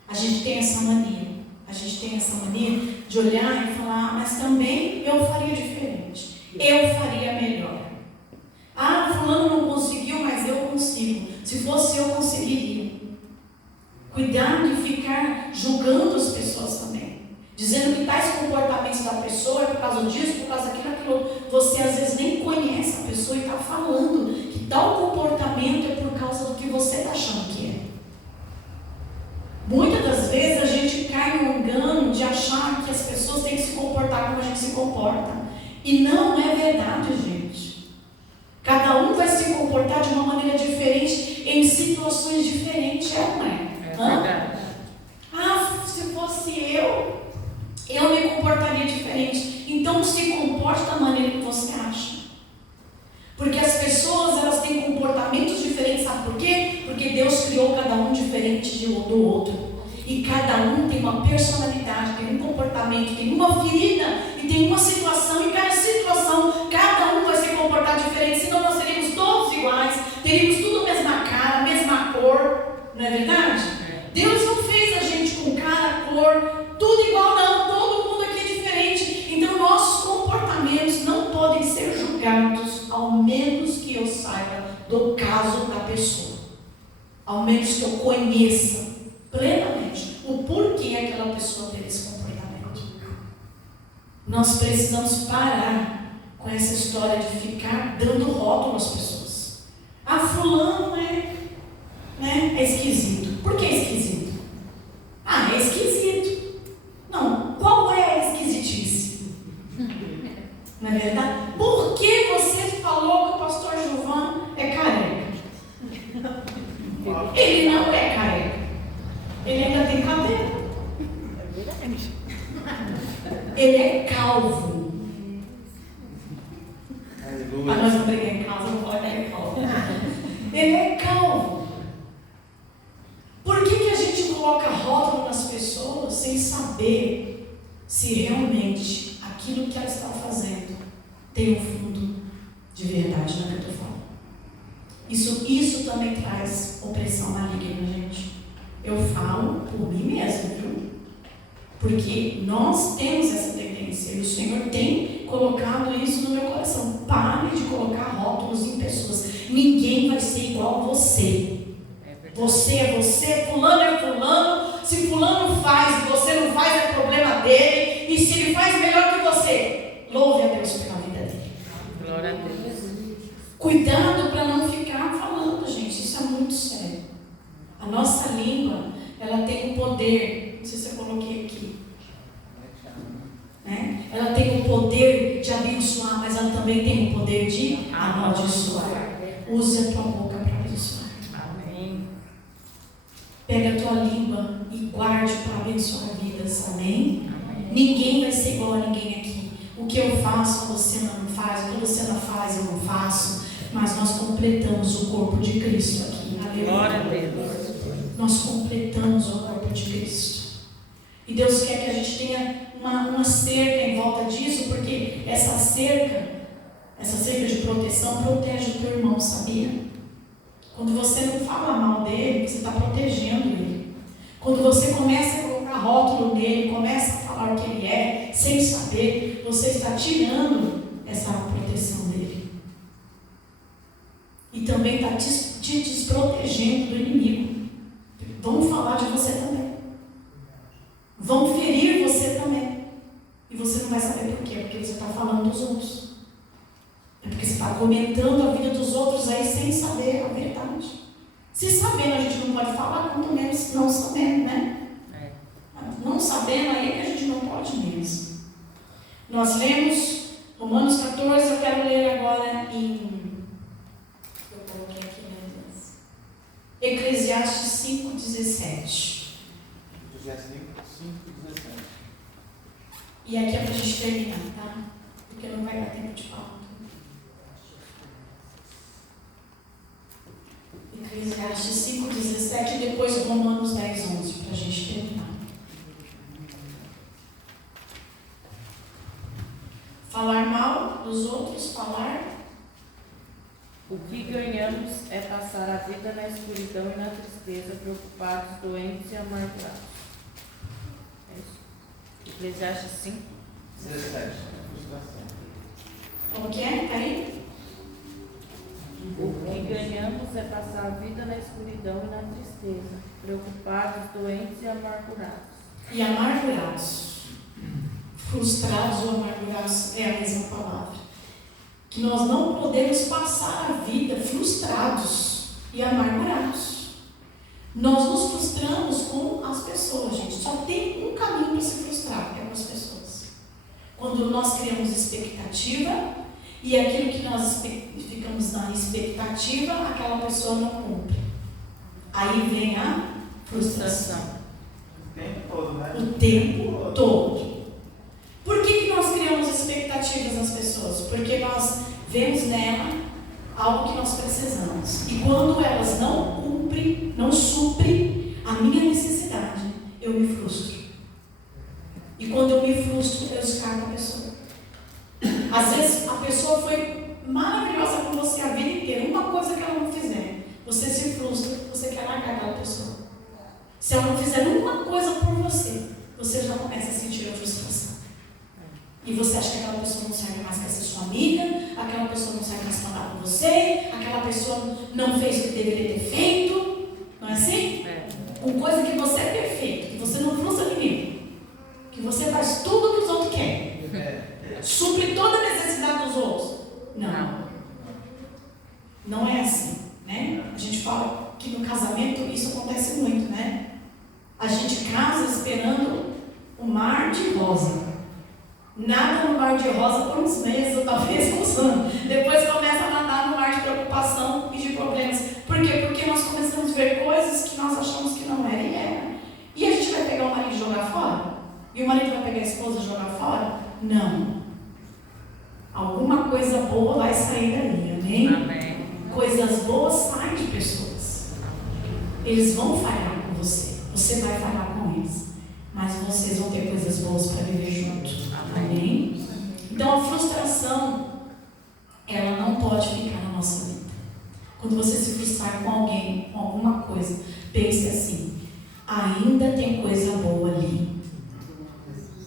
A gente tem essa mania. A gente tem essa mania de olhar e falar, mas também eu faria diferente. Eu faria melhor. Ah, fulano não conseguiu, mas eu consigo. Se fosse eu, conseguiria. Cuidado de ficar julgando as pessoas também. Dizendo que tais comportamentos da pessoa é por causa disso, por causa daquilo, aquilo. Você às vezes nem conhece a pessoa e está falando que tal comportamento é por causa do que você está achando que é. Muitas das vezes a gente cai no engano de achar que as pessoas têm que se comportar como a gente se comporta. E não é verdade, gente. Cada um vai se comportar de uma maneira diferente, em situações diferentes, é ou não é? É verdade. Ah, se fosse eu me comportaria diferente. Então se comporte da maneira que você acha. Porque as pessoas, elas têm comportamentos diferentes, sabe por quê? Porque Deus criou cada um diferente do outro. E cada um tem uma personalidade, tem um comportamento, tem uma ferida e tem uma situação. E cada situação, cada um vai se comportar diferente. Senão nós seríamos todos iguais, teríamos tudo a mesma cara, a mesma cor. Não é verdade? Deus não fez a gente com cara, cor, tudo igual, não. Todo mundo aqui é diferente. Então nossos comportamentos não podem ser julgados, ao menos que eu saiba do caso da pessoa. Ao menos que eu conheça plenamente o porquê aquela pessoa teve esse comportamento. Nós precisamos parar com essa história de ficar dando rótulo às pessoas. Ah, fulano é esquisito. Por que esquisito? Ah, é esquisito. Não, qual é a esquisitice? Não é verdade? Por que você falou que o pastor Gilvan é careca? Ele não é careca. Ele ainda tem cabelo. É verdade. Ele é calvo. Aleluia. Ah, nós vamos brigar em casa, eu vou falar que ele é calvo. Ele é calvo. Por que a gente coloca rótulo nas pessoas sem saber se realmente aquilo que ela está fazendo tem um fundo de verdade, não é que eu estou falando? Isso também traz opressão maligna, gente. Eu falo por mim mesmo, viu? Porque nós temos essa tendência e o Senhor tem colocado isso no meu coração. Pare de colocar rótulos em pessoas. Ninguém vai ser igual a você. Você é você, fulano é fulano. Se fulano faz e você não faz, é problema dele. E se ele faz melhor que você, louve a Deus pela vida dele. Glória a Deus. Cuidado para não ficar falando, gente. Isso é muito sério. A nossa língua, ela tem o poder, não sei se eu coloquei aqui, né? Ela tem o poder de abençoar, mas ela também tem o poder de amaldiçoar. Use a tua boca para abençoar. Amém. Pega a tua língua e guarde para abençoar vidas. Amém? Ninguém vai ser igual a ninguém aqui. O que eu faço, você não faz. O que você não faz, eu não faço. Mas nós completamos o corpo de Cristo aqui. Glória a Deus. Nós completamos o corpo de Cristo. E Deus quer que a gente tenha uma cerca em volta disso, porque essa cerca de proteção protege o teu irmão, sabia? Quando você não fala mal dele, você está protegendo ele. Quando você começa a colocar rótulo nele, começa a falar o que ele é, sem saber, você está tirando essa proteção dele. E também está te desprotegendo do inimigo. Vão falar de você também. Vão ferir você também. E você não vai saber por quê. Porque você está falando dos outros. É porque você está comentando a vida dos outros aí sem saber a verdade. Se sabendo a gente não pode falar, quanto menos não sabendo, né? Não sabendo aí que a gente não pode mesmo. Nós lemos Romanos 14, eu quero ler agora em... Eu coloquei aqui, meu Deus. Eclesiastes 5:17. E aqui é para a gente terminar, tá? Porque não vai dar tempo de falar. Eclesiastes 5:17 e depois Romanos 10:11 para a gente terminar. Falar mal dos outros, falar. O que ganhamos é passar a vida na escuridão e na tristeza, preocupados, doentes e amargurados. É isso. Eclesiastes 5:17. Como que é? Aí? O que ganhamos é passar a vida na escuridão e na tristeza, preocupados, doentes e amargurados. E amargurados. Frustrados ou amargurados é a mesma palavra. Que nós não podemos passar a vida frustrados e amargurados. Nós nos frustramos com as pessoas, gente. Só tem um caminho para se frustrar, que é com as pessoas. Quando nós criamos expectativa e aquilo que nós ficamos na expectativa, aquela pessoa não cumpre. Aí vem a frustração. O tempo todo, né? O tempo todo. Por que nós criamos expectativas nas pessoas? Porque nós vemos nela algo que nós precisamos. E quando elas não cumprem, não suprem a minha necessidade, eu me frustro. E quando eu me frustro, eu descargo a pessoa. Às vezes a pessoa foi maravilhosa com você a vida inteira. Uma coisa que ela não fizer, você se frustra, você quer largar aquela pessoa. Se ela não fizer uma coisa por você, você já começa a sentir a frustração. E você acha que aquela pessoa não serve mais para ser sua amiga, aquela pessoa não serve mais para andar com você, aquela pessoa não fez o que deveria ter feito. Não é assim? Com coisa que você é perfeito, que você não frustra ninguém, que você faz tudo o que os outros querem, supre toda a necessidade dos outros. Não. Não é assim, né? A gente fala que no casamento isso acontece muito, né? A gente casa esperando o mar de rosa. Nada no mar de rosa por uns meses, ou talvez uns anos. Depois começa a nadar no mar de preocupação e de problemas. Por quê? Porque nós começamos a ver coisas que nós achamos que não era e era. E a gente vai pegar o marido e jogar fora? E o marido vai pegar a esposa e jogar fora? Não. Alguma coisa boa vai sair dali, amém? Amém. Coisas boas saem de pessoas. Eles vão falhar com você. Você vai falhar com eles. Mas vocês vão ter coisas boas para viver juntos. Amém? Então a frustração, ela não pode ficar na nossa vida. Quando você se frustrar com alguém, com alguma coisa, pense assim: ainda tem coisa boa ali.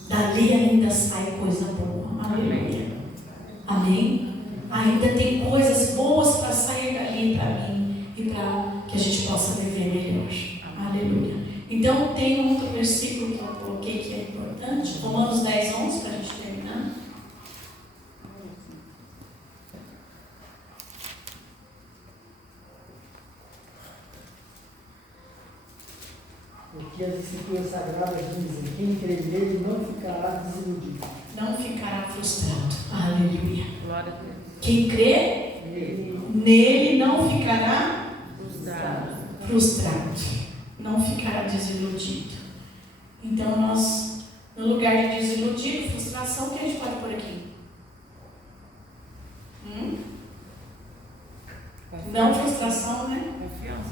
Dali ainda sai coisa boa. Amém? Amém? Ainda tem coisas boas para sair dali para mim e para que a gente possa viver melhor. Aleluia. Então tem um outro versículo que eu coloquei que é importante, Romanos 10:11, para a gente terminar. Porque as escrituras sagradas dizem: quem crê nele não ficará desiludido. Não ficará frustrado. Aleluia. Glória a Deus. Quem crê nele não ficará frustrado. Não ficará desiludido. Então nós, no lugar de desiludido, frustração, o que a gente pode pôr aqui? Não frustração, né? Confiança.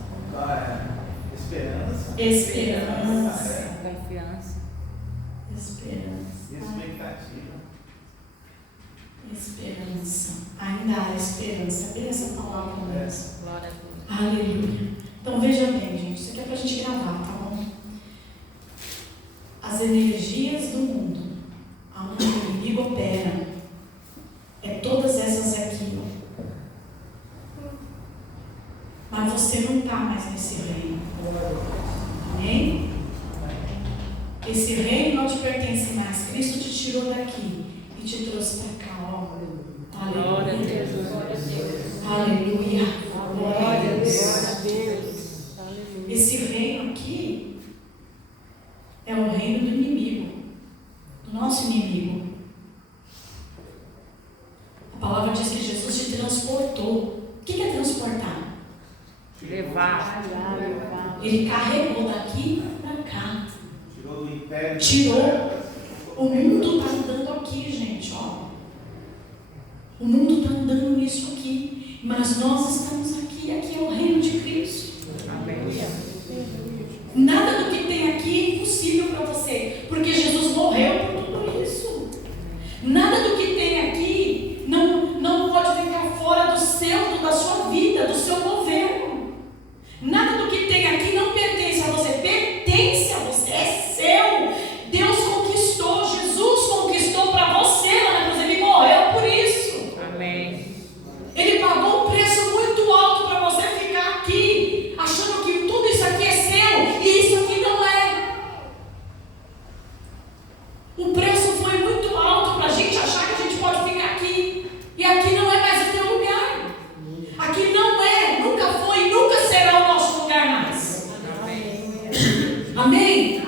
Esperança. Esperança. Confiança. Esperança. Expectativa. Esperança. Ainda há esperança. Vê essa palavra mesmo. Glória a Deus. Aleluia. Então veja bem, gente. Isso aqui é para a gente gravar, tá bom? As energias do mundo, aonde o inimigo opera, é todas essas aqui, ó. Mas você não está mais nesse reino. Amém? Esse reino não te pertence mais. Cristo te tirou daqui e te trouxe para cá, ó. Glória a Aleluia. Deus. Aleluia. Glória a Deus. Deus. Esse reino aqui é o reino do inimigo, do nosso inimigo. A palavra diz que Jesus te transportou. O que é transportar? Levar. levou daqui para cá. Tirou do império. Tirou. O mundo está andando aqui, gente, ó. O mundo está andando nisso aqui. Mas nós estamos aqui. Aqui é o reino de Cristo. Amém. Nada do que tem aqui é impossível para você. Porque Jesus morreu por tudo isso. Nada do que tem aqui não pode ficar fora do seu, da sua vida, do seu governo. Nada do que tem aqui não pertence a você. Pertence a você. É seu. Deus conquistou, Jesus conquistou para você lá na cruz, ele morreu por isso. Amém. Ele pagou um preço muito alto para você ficar aqui, achando que tudo isso aqui é seu, e isso aqui não é. O preço foi muito alto para a gente achar que a gente pode ficar aqui, e aqui não é mais o teu lugar. Aqui não é, nunca foi e nunca será o nosso lugar mais. Amém?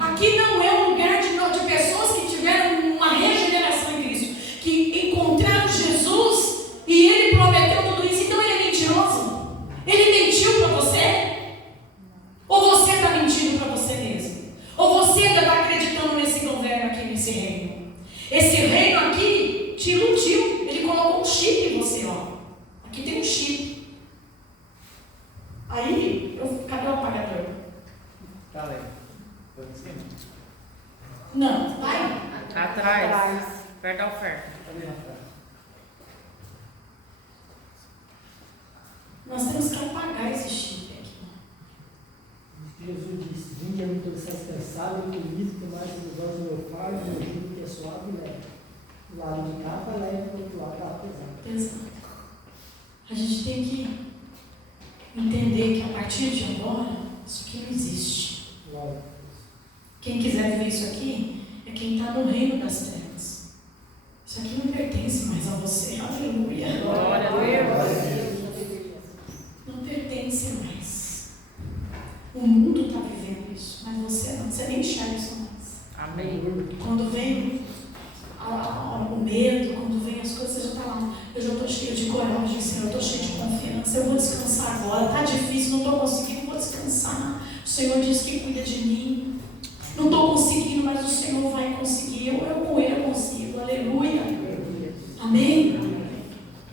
Aqui não é um lugar de pessoas que tiveram uma regeneração em Cristo, que encontraram Jesus e Ele prometeu tudo isso. Então Ele é mentiroso? Ele mentiu para você? Ou você está mentindo para você mesmo? Ou você ainda está acreditando nesse governo aqui, nesse reino? Esse reino aqui te iludiu. Ele colocou um chip em você, ó. Aqui tem um chip. Aí, cadê o apagador? Tá ali. Foi em cima? Não, vai. Atrás. Perto da oferta. Ali atrás. Nós temos que apagar esse chip aqui. Jesus disse: vinde a mim todos vocês cansados e oprimidos, que mais do meu fardo, meu jugo que é suave e leve. Do lado de cá está leve, do outro lado está pesado. Exato. A gente tem que entender que a partir de agora, isso aqui não existe. Glória. Quem quiser viver isso aqui é quem está no reino das trevas. Isso aqui não pertence mais a você. Aleluia. Glória a Deus. Não pertence mais. O mundo está vivendo isso, mas você não. Você nem enxerga isso mais. Amém. Quando vem o medo, quando vem as coisas, você já está lá. Eu já estou cheio de coragem, Senhor. Eu estou cheio de confiança. Eu vou descansar agora. Está difícil, não estou conseguindo, vou descansar. O Senhor diz que cuida de mim. Não estou conseguindo, mas o Senhor vai conseguir. Eu com Ele consigo. Aleluia. Amém?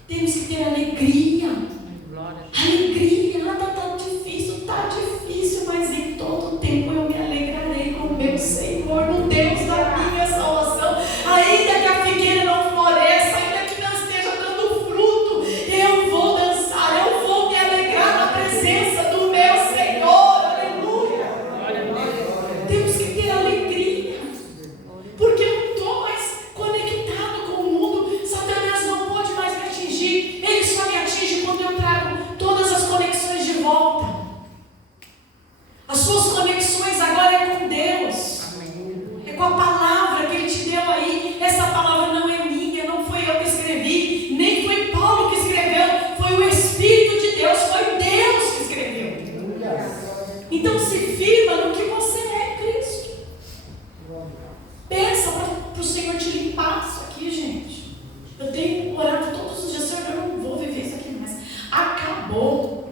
Temos que ter alegria. Alegria. Está difícil, mas em todo tempo eu me alegrarei com o meu Senhor, no Deus da minha salvação. Ainda que a figueira não floresça, ainda que não esteja dando fruto, eu vou dançar, eu vou me alegrar na presença do meu Senhor. Aleluia. Temos que ter alegria, porque eu não estou mais conectado com o mundo. Satanás não pode mais me atingir. Ele só me atinge quando eu trago todas as conexões de volta. As suas conexões agora é com Deus. É com a palavra que Ele te deu aí. Essa palavra não é minha, não foi eu que escrevi, nem foi Paulo que escreveu, foi o Espírito de Deus, foi Deus que escreveu. Então se firma no que você é, Cristo. Peça para o Senhor te limpar isso aqui, gente. Eu tenho orado todos os dias, Senhor, eu não vou viver isso aqui mais. Acabou.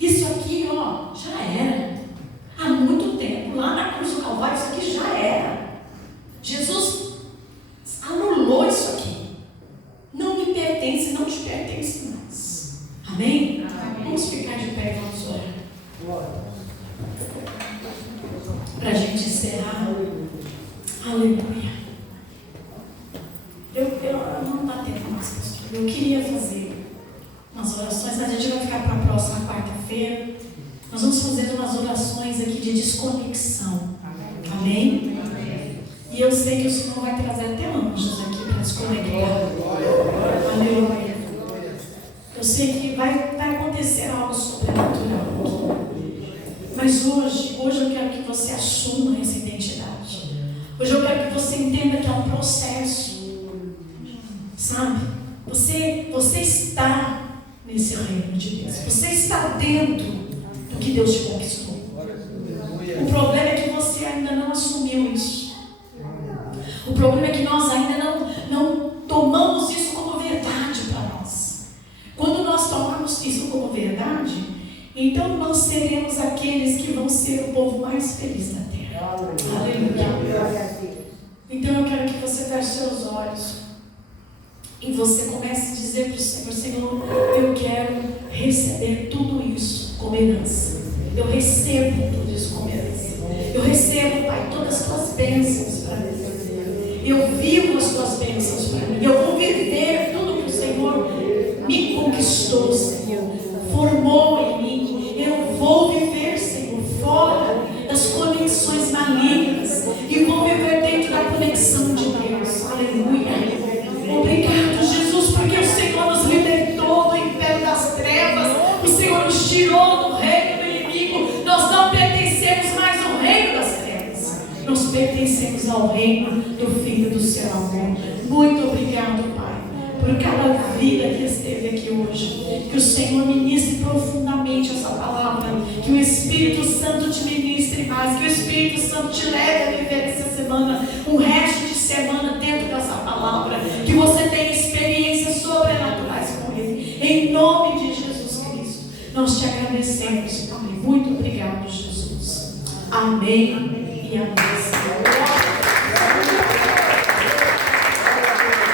Isso aqui, ó, já era. Há muito tempo, lá na cruz do Calvário, isso aqui já era. Jesus anulou isso aqui. Não me pertence, não te pertence mais. Amém? Amém. Vamos ficar de pé e vamos orar. Para a gente encerrar. Aleluia. Eu não dá tempo mais, pastor. Eu queria fazer umas orações, mas a gente vai ficar para a próxima quarta-feira. Nós vamos fazer umas orações aqui de desconexão. Amém? E eu sei que o Senhor vai trazer até anjos aqui para desconectar. Aleluia. Eu sei que vai acontecer algo sobrenatural aqui. Mas hoje eu quero que você assuma essa identidade. Hoje eu quero que você entenda que é um processo. Sabe? Você está nesse reino de Deus. Você está dentro do que Deus te conquistou. O problema é que você ainda não assumiu isso. O problema é que nós ainda não tomamos isso como verdade para nós. Quando nós tomamos isso como verdade, então nós seremos aqueles que vão ser ser o povo mais feliz da terra. Aleluia. Então eu quero que você feche seus olhos e você comece a dizer para o Senhor: Senhor, eu quero receber tudo isso como herança. Eu recebo tudo isso como herança. Eu recebo, Pai, todas as tuas bênçãos para mim. Eu vivo as tuas bênçãos para mim. Eu vou viver tudo que o Senhor me conquistou, Senhor. Formou em mim. Eu vou viver, Senhor, fora das conexões malignas. E vou viver dentro da conexão de Deus. Aleluia. Obrigado, Jesus, porque o Senhor nos libertou do império das trevas. O Senhor nos tirou do reino do inimigo. Nós não pertencemos mais ao reino das trevas. Nós pertencemos ao reino do Filho do seu amor. Muito obrigado, Pai, por cada vida que esteve aqui hoje. Que o Senhor ministre profundamente essa palavra. Que o Espírito Santo te ministre mais. Que o Espírito Santo te leve a viver essa semana, um resto de semana dentro dessa palavra. Que você tenha experiências sobrenaturais com Ele. Em nome de Jesus Cristo, nós te agradecemos, Pai. Muito obrigado, Jesus. Amém e amém.